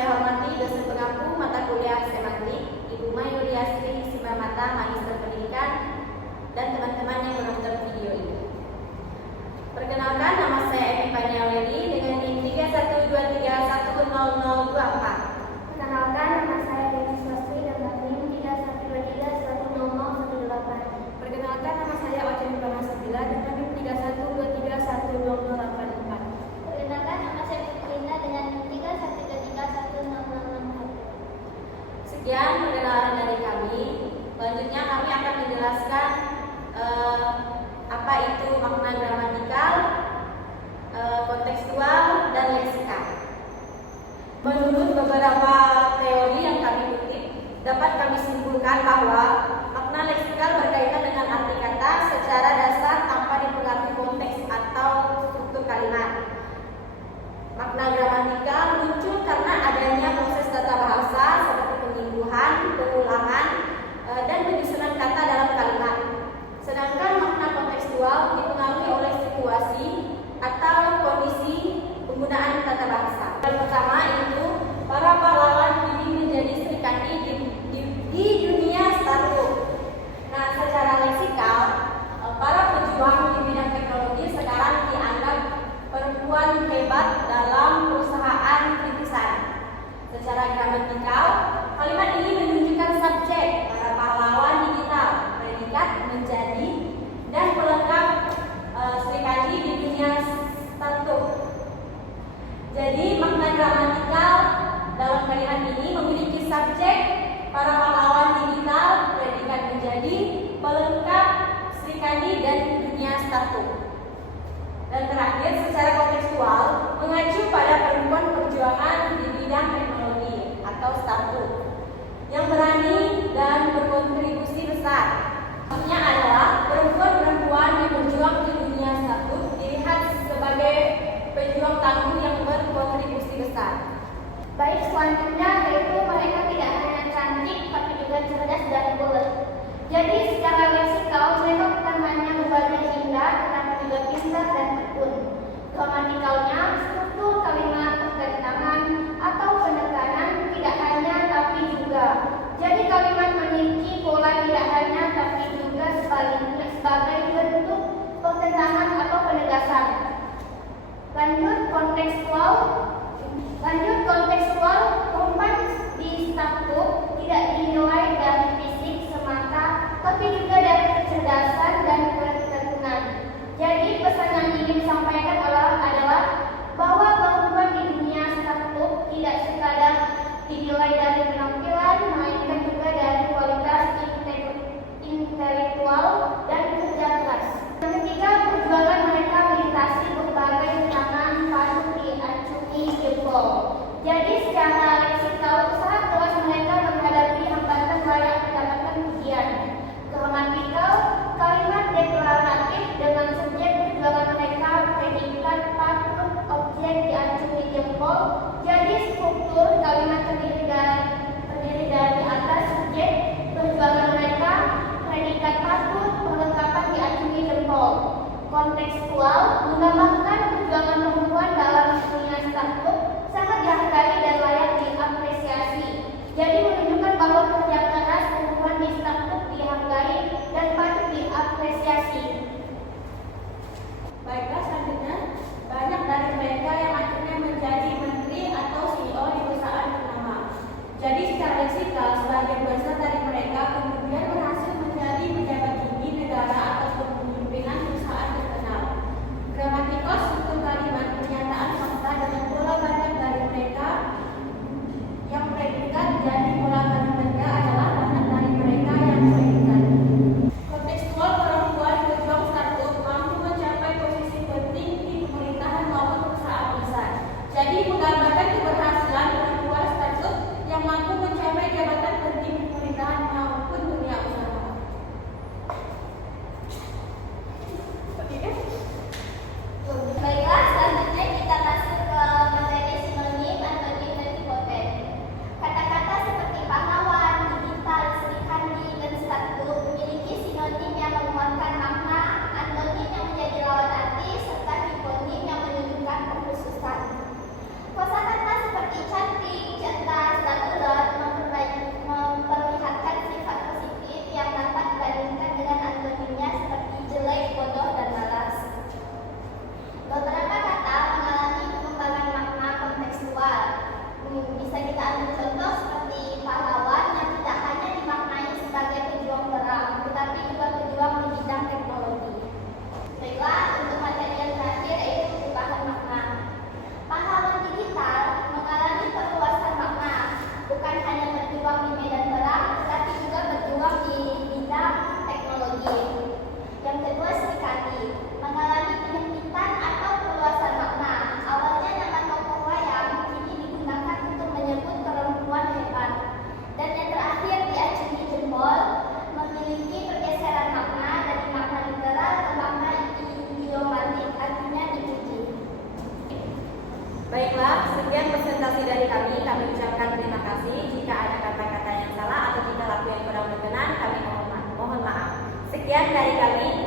saya hormati dosen pengampu mata kuliah semantik, Ibu Mayuliasri Simamata, Magister Pendidikan, dan teman-teman yang menonton video ini. Perkenalkan, nama saya Emi Paniaweli dengan NIM 312310024. Perkenalkan, nama saya Dewi Swasti dengan NIM 312310018. Perkenalkan, nama saya Ocen Pranasabila dengan NIM 312310084. Perkenalkan, nama saya Putrina dengan NIM 313316664. Sekian perkenalan dari kami. Selanjutnya kami akan menjelaskan apa itu makna gramatikal, kontekstual, dan leksika. Menurut beberapa teori yang kami kutip, dapat kami simpulkan bahwa makna leksikal berkaitan dengan arti kata secara dasar tanpa dipengaruhi konteks atau struktur kalimat. Makna gramatikal muncul karena adanya proses tata bahasa seperti penyingguhan, pengulangan, dan penyusunan kata dalam kalimat. Sedangkan makna kontekstual dipengaruhi oleh situasi atau kondisi penggunaan tata bahasa. Yang pertama itu para pahlawan kini menjadi serikandi di dunia startup. Nah, secara leksikal, para pejuang di bidang teknologi sekarang dianggap perempuan hebat dalam perusahaan rintisan. Secara gramatikal, kalimat ini menunjukkan subjek para pahlawan digital, predikat menjadi, dan pelengkap serikandi di dunia startup. Jadi makna gramatikal dalam kalimat ini memiliki subjek para pahlawan digital, predikat menjadi, pelengkap serikandi dan dunia startup. Dan terakhir, secara kontekstual mengacu pada perempuan perjuangan di bidang teknologi atau startup yang berani dan berkontribusi besar. Maksudnya adalah perempuan-perempuan yang berjuang di dunia startup dilihat sebagai pejuang tangguh yang berkontribusi besar. Baik, selanjutnya yaitu mereka tidak hanya cantik tapi juga cerdas dan bulat. Jadi secara leksikal mereka bukan hanya berbagai indah tetapi juga pintar dan tekun. Gramatikalnya, struktur kalimat, pertentangan atau penekanan tidak hanya tapi juga. Jadi kalimat memiliki pola tidak hanya tapi juga sebaliknya sebagai bentuk pertentangan atau penegasan. Lanjut kontekstual, perempuan di startup tidak dinilai dari fisik semata, tapi juga dari kecerdasan dan ketekunan. Jadi pesan yang ingin disampaikan adalah bahwa perempuan di dunia startup tidak sekadar dinilai dari penampilan, melainkan juga dari kualitas intelektual dan kerja keras. Yang ketiga, perjuangan mereka melintasi berbagai rintangan patut diacungi jempol. Jadi secara leksikal, usaha keras mereka menghadapi hambatan layak mendapatkan pujian. Gramatikal, kalimat deklaratif dengan subjek perjuangan mereka, predikat, patut, objek diacungi jempol. Jadi struktur kalimat terdiri dari atas subjek perjuangan mereka, predikat patut, perlengkapan diacungi jempol. Kontekstual menggambarkan perjuangan perempuan dalam dunia startup sangat dihargai dan layak diapresiasi. Jadi menunjukkan bahwa kerja keras perempuan di startup dihargai dan patut diapresiasi. Baiklah, selanjutnya banyak dari mereka yang akhirnya menjadi menteri Kita ambil contoh seperti pahlawan yang tidak hanya dimaknai sebagai pejuang perang, tetapi juga pejuang di bidang teknologi. Baiklah, untuk materi yang terakhir yaitu perubahan makna. Pahlawan digital mengalami perluasan makna, bukan hanya berjuang di medan perang, tetapi juga berjuang di bidang teknologi. Yang kedua, Srikandi mengalami penyempitan atau perluasan makna. Awalnya nama tokoh wayang kini digunakan untuk menyebut perempuan hebat. Dan yang terakhir, Diacungi Jempol memiliki pergeseran makna dari makna literal ke makna idiomatik, artinya dipuji. Baiklah, sekian presentasi dari kami. Kami ucapkan terima kasih. Jika ada kata-kata yang salah atau jika laku yang kurang berkenan, kami mohon maaf. Sekian dari kami.